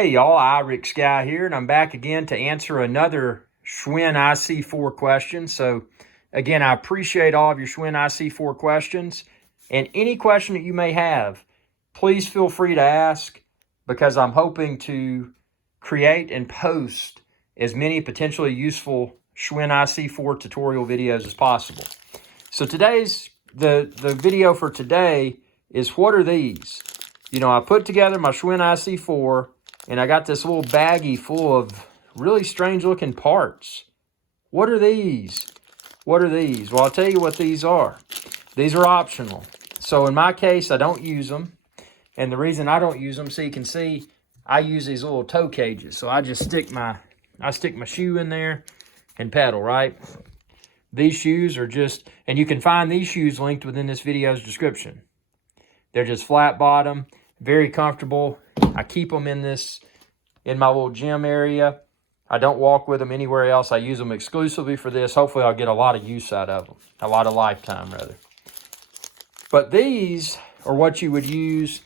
Hey y'all, Rick Sky here, and I'm back again to answer another Schwinn IC4 question. So again, I appreciate all of your Schwinn IC4 questions, and any question that you may have, please feel free to ask, because I'm hoping to create and post as many potentially useful Schwinn IC4 tutorial videos as possible. So the video for today is, what are these? You know, I put together my Schwinn IC4, and I got this little baggie full of really strange looking parts. What are these? What are these? Well, I'll tell you what these are. These are optional. So in my case, I don't use them. And the reason I don't use them, so you can see, I use these little toe cages. So I just stick my shoe in there and pedal, right? These shoes are just, and you can find these shoes linked within this video's description. They're just flat bottom, very comfortable. I keep them in my little gym area. I don't walk with them anywhere else. I use them exclusively for this. Hopefully I'll get a lot of use out of them, a lot of lifetime rather. But these are what you would use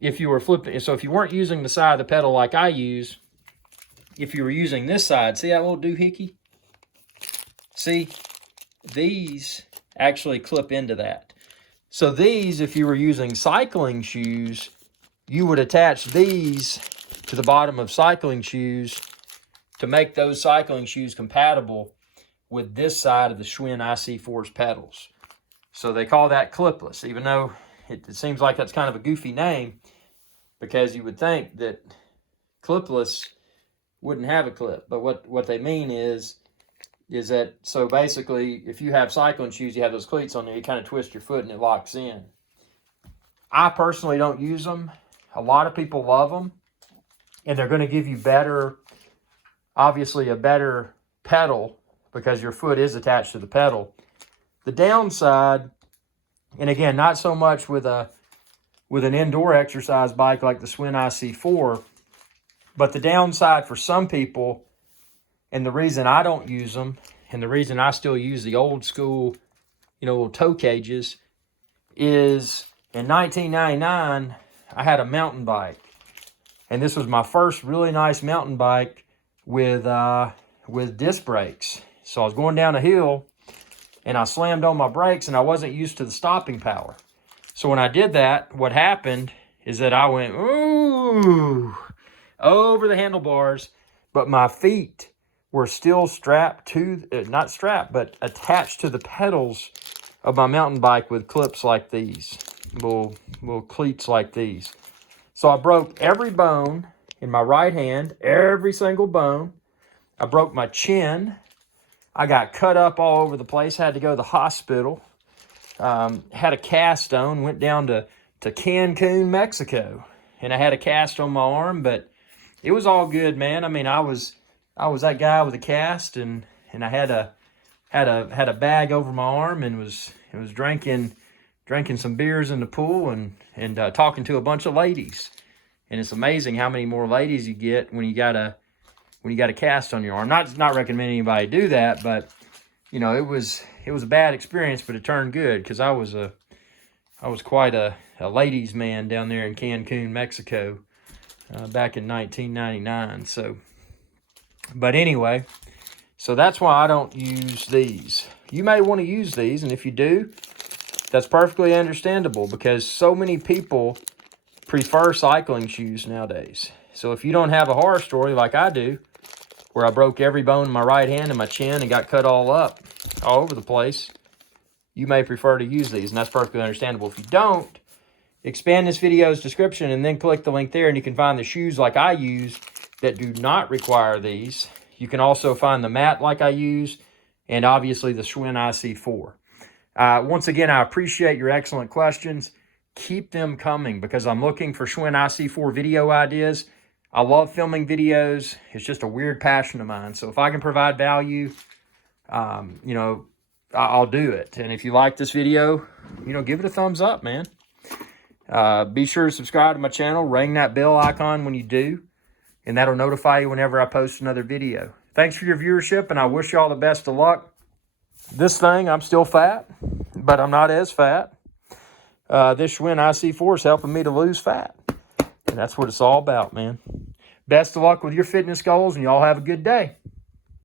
if you were flipping. So if you weren't using the side of the pedal like I use, if you were using this side, see that little doohickey? See, these actually clip into that. So these, if you were using cycling shoes, you would attach these to the bottom of cycling shoes to make those cycling shoes compatible with this side of the Schwinn IC4's pedals. So they call that Clipless, even though it seems like that's kind of a goofy name, because you would think that Clipless wouldn't have a clip. But what they mean is that, so basically, if you have cycling shoes, you have those cleats on there, you kind of twist your foot and it locks in. I personally don't use them. A lot of people love them, and they're going to give you obviously a better pedal, because your foot is attached to the pedal. The downside, and again, not so much with an indoor exercise bike like the Schwinn IC4, but the downside for some people, and the reason I don't use them, and the reason I still use the old school, little toe cages, is in 1999, I had a mountain bike. And this was my first really nice mountain bike with disc brakes. So I was going down a hill, and I slammed on my brakes, and I wasn't used to the stopping power. So when I did that, what happened is that I went, ooh, over the handlebars, but my feet were still strapped to, not strapped, but attached to the pedals of my mountain bike with clips like these, little cleats like these. So I broke every bone in my right hand, every single bone. I broke my chin. I got cut up all over the place, had to go to the hospital. Had a cast on, went down to Cancun, Mexico, and I had a cast on my arm, but it was all good, man. I mean, I was that guy with a cast, and I had a bag over my arm, and was drinking some beers in the pool, and talking to a bunch of ladies. And it's amazing how many more ladies you get when you got a cast on your arm. Not recommending anybody do that, but it was a bad experience, but it turned good, because I was quite a ladies' man down there in Cancun, Mexico, back in 1999. So, but anyway, so that's why I don't use these. You may want to use these, and if you do, that's perfectly understandable, because so many people prefer cycling shoes nowadays. So if you don't have a horror story like I do, where I broke every bone in my right hand and my chin and got cut all up all over the place, you may prefer to use these, and that's perfectly understandable. If you don't, expand this video's description and then click the link there, and you can find the shoes like I use that do not require these. You can also find the mat like I use, and obviously the Schwinn IC4. Once again, I appreciate your excellent questions. Keep them coming, because I'm looking for Schwinn IC4 video ideas. I love filming videos. It's just a weird passion of mine. So if I can provide value, I'll do it. And if you like this video, give it a thumbs up, man. Be sure to subscribe to my channel. Ring that bell icon when you do, and that'll notify you whenever I post another video. Thanks for your viewership, and I wish you all the best of luck. This thing, I'm still fat, but I'm not as fat. This Schwinn IC4 is helping me to lose fat. And that's what it's all about, man. Best of luck with your fitness goals, and y'all have a good day.